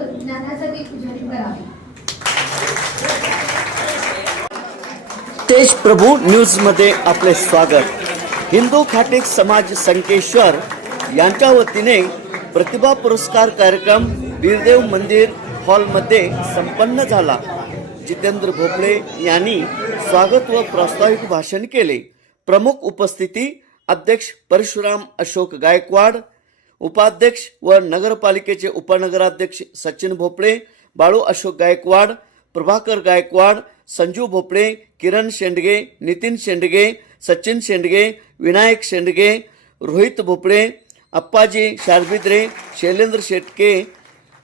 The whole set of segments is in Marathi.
करून तेज प्रभू न्यूजमध्ये आपले स्वागत. हिंदू खाटिक समाज संकेश्वर यांच्या वतीने प्रतिभा पुरस्कार कार्यक्रम बीरदेव मंदिर हॉलमध्ये संपन्न झाला. जितेंद्र भोपळे यांनी स्वागत व प्रास्ताविक भाषण केले. प्रमुख उपस्थिती अध्यक्ष परशुराम अशोक गायकवाड उपाध्यक्ष व नगरपालिकेचे उपनगराध्यक्ष सचिन भोपळे बाळू अशोक गायकवाड प्रभाकर गायकवाड संजू भोपळे किरण शेंडगे नितीन शेंडगे सचिन शेंडगे विनायक शेंडगे रोहित भोपळे अप्पाजी शारबिद्रे शैलेंद्र शेटके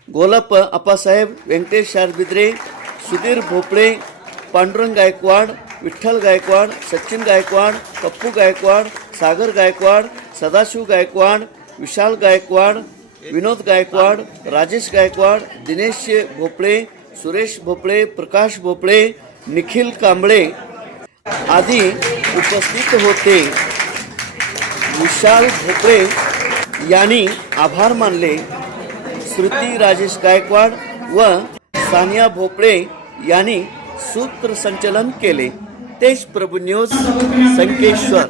गोलप अप्पासाहेब व्यंकटेश शारबिद्रे सुधीर भोपळे पांडुरंग गायकवाड विठ्ठल गायकवाड सचिन गायकवाड पप्पू गायकवाड सागर गायकवाड सदाशिव गायकवाड विशाल गायकवाड विनोद गायकवाड राजेश गायकवाड दिनेश भोपळे सुरेश भोपळे प्रकाश भोपळे निखिल कांबळे आदी उपस्थित होते. विशाल भोपळे यांनी आभार मानले. श्रुती राजेश गायकवाड व सानिया भोपळे यांनी सूत्रसंचलन केले. तेज प्रभू न्यूज संकेश्वर.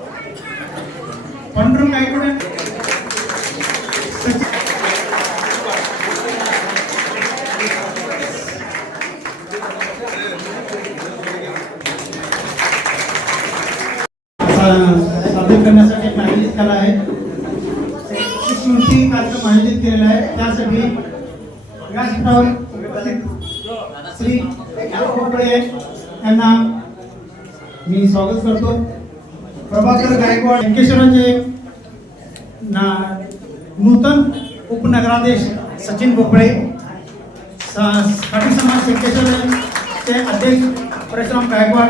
सादर करण्यासाठी एक आयोजित केला आहे. एक स्मृती कार्यक्रम आयोजित केलेला आहे त्यासाठी व्यासपीठावर श्री खोपडे यांना मी स्वागत करतो. प्रभाकर गायकवाड व्यंकेश्वरांचे ना नूतन उपनगराध्यक्ष सचिन भोपळे स- साठी समाज अध्यक्ष परशुराम गायकवाड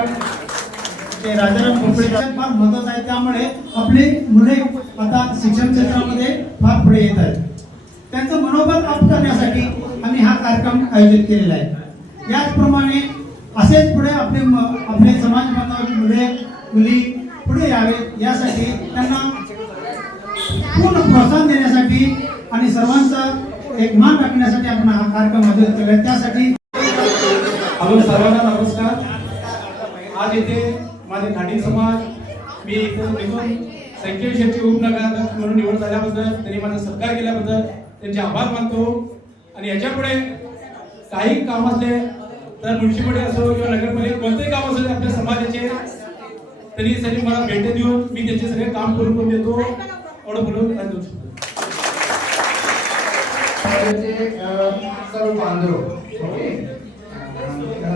ते राजाराम भोपळे फार महत्वाचं आहे. त्यामुळे आपले मुले आता शिक्षण क्षेत्रामध्ये फार पुढे येत आहेत. त्यांचं मनोबल अप करण्यासाठी आम्ही हा कार्यक्रम आयोजित केलेला आहे. याचप्रमाणे असेच पुढे आपले आपले समाज बांधव मुले मुली पुढे यावेत यासाठी त्यांना पूर्ण प्रोत्साहन देण्यासाठी आणि सर्वांचा एक मान राखण्यासाठी आपण हा कार्यक्रम आयोजित केला त्यासाठी आपण सर्वांना नमस्कार. आज इथे माझे खाटी समाज मी इथं निघून उपनगर म्हणून निवड झाल्याबद्दल त्यांनी माझा सत्कार केल्याबद्दल त्यांचे आभार मानतो. आणि याच्यापुढे काही काम असले तर म्युन्सिपालिटी असो किंवा नगरपालिका कोणतेही काम असो आपल्या समाजाचे तरी सगळी मला भेट देऊन मी त्यांचे सगळे काम करून करून देतो. एवढं बोलून देऊ शकतो सर्व बांधव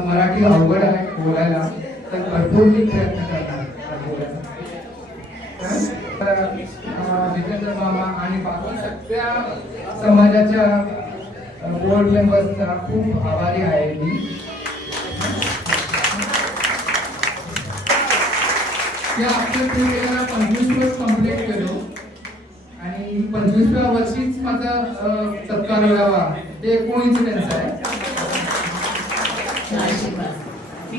मराठी अवघड आहे बोलायला. तर भरपूर मी प्रयत्न करणार जितेंद्र मामा आणि बाकी सगळ्या समाजाच्या बोर्ड मेंबर्सचा खूप आभारी आहे मी. त्या आपल्या पिढीला पंचवीस वर्ष कंप्लीट केलो. आणि पंचवीसव्या वर्षीच माझा सत्कार मिळावा ते कोइन्सिडन्स आहे.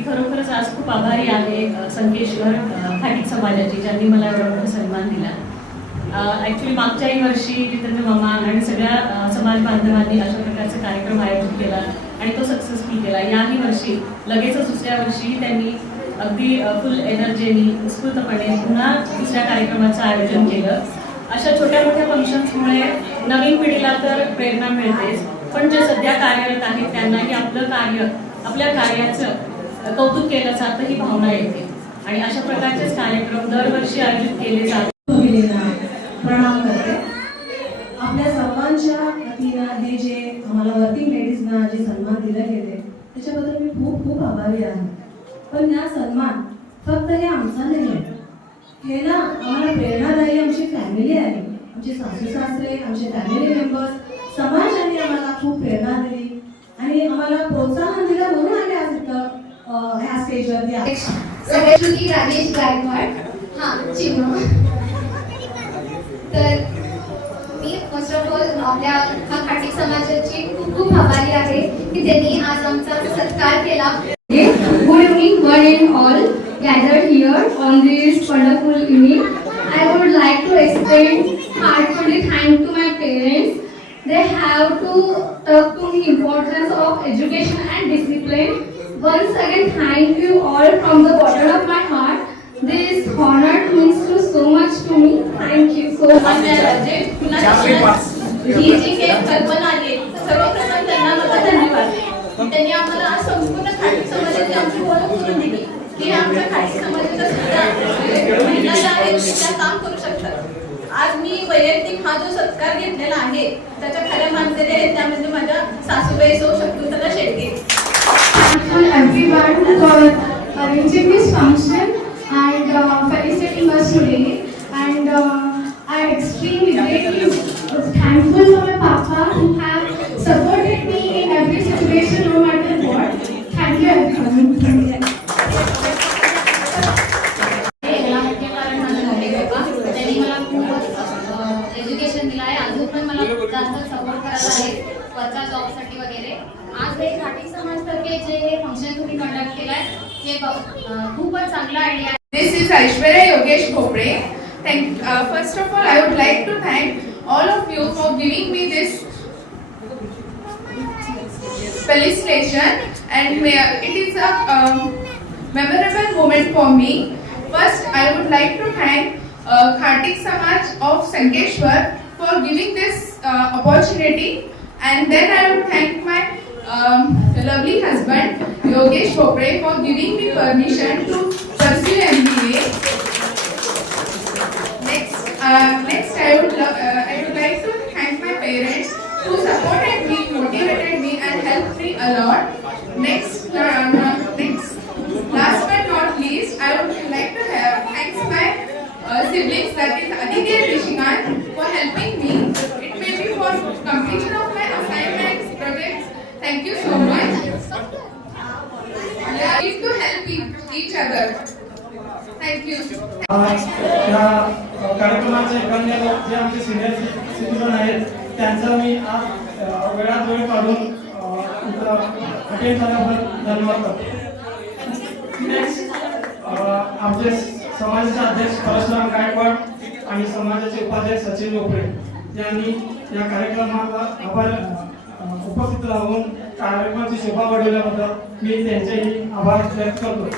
मी खरोखरच आज खूप आभारी आहे संकेश्वर अ, खाटीक समाजाची ज्यांनी मला एवढा मोठा सन्मान दिला. ॲक्च्युली मागच्याही वर्षी जितेंद्र मामा आणि सगळ्या समाज बांधवांनी अशा प्रकारचा कार्यक्रम आयोजित केला आणि तो सक्सेसफुल केला. याही वर्षी लगेचच दुसऱ्या वर्षी त्यांनी अगदी फुल एनर्जीनी उत्स्फूर्तपणे पुन्हा दुसऱ्या कार्यक्रमाचं आयोजन केलं. अशा छोट्या मोठ्या फंक्शन्समुळे नवीन पिढीला तर प्रेरणा मिळतेच. पण जे सध्या कार्यरत आहेत त्यांनाही आपलं कार्य आपल्या कार्याचं कौतुक केलं जातं ही भावना येते. आणि अशा प्रकारचेच कार्यक्रम दरवर्षी आयोजित केले जातात. प्रणाम करते. आपल्या सर्वांच्या वतीनं हे जे आम्हाला वर्किंग लेडीजना जे सन्मान दिलं गेले त्याच्याबद्दल मी खूप खूप आभारी आहे. पण ह्या सन्मान फक्त हे आमचा नाही आहे हे ना आम्हाला प्रेरणादायी आमची फॅमिली आहे. आमचे सासू सासरे आमचे फॅमिली मेंबर्स समाजाने आम्हाला खूप प्रेरणा दिली. आणि आम्हाला प्रोत्साहन दिलं म्हणून आम्ही आज इथं अं, ह्या स्टेजवरती आहे श्रुती राजेश गायकवाड हा चिमू तर मी फर्स्ट ऑफ ऑल आपल्या हा खाटी समाजाची खूप खूप आभारी आहे की त्यांनी आज आमचा सत्कार केला Good evening, one and all gathered here on this wonderful evening. I would like to extend heartfully thank to my parents they have to talk to me importance of education and discipline. Once again, thank you all from the bottom of my heart. This honor means to so much to me. Thank you so much. ही जी काही कल्पना आली सर्वप्रथम त्यांना माझा धन्यवाद त्यांनी आम्हाला आज संपूर्ण खाटी समाजाची आमची ओळख करून दिली की आमच्या खाटी समाजाच्या सुद्धा महिला ज्या आहेत त्या काम करू शकतात आज मी वैयक्तिक हा जो सत्कार घेतलेला आहे त्याच्या खऱ्या आहेत त्यामध्ये माझ्या सासूबाई सौ शक्तितला Shedke thankful everyone for arranging this function and uh, felicitating us today. Aishwarya Yogesh Khopre. Thank, uh, first of all, I would like to thank all of you for giving me this felicitation and it is a um, memorable moment for me. First, I would like to thank uh, Samaj of Sankeshwar for giving this uh, opportunity and then I would thank my um, lovely husband Yogesh Khopre for giving me permission to pursue MBA. Next, uh, next I would uh, I would like to thank my parents who supported me, motivated me, and helped me a lot. Next, uh, next, last but not least, I would like to have thanks my uh, siblings, that is Aditya Rishikant, for helping me. It may be for completion of my assignments, projects. Thank you so much. We need to help each other. आज या कार्यक्रमाचे कन्या जे आमचे सिनियर सिटीजन आहेत त्यांचा मी आज वेळात वेळ काढून अटेंड झाल्याबद्दल धन्यवाद करतो. आमचे समाजाचे अध्यक्ष परशुराम गायकवाड आणि समाजाचे उपाध्यक्ष सचिन लोकरे यांनी या कार्यक्रमाला आभार उपस्थित राहून कार्यक्रमाची शोभा वाढवल्याबद्दल मी त्यांचेही आभार व्यक्त करतो.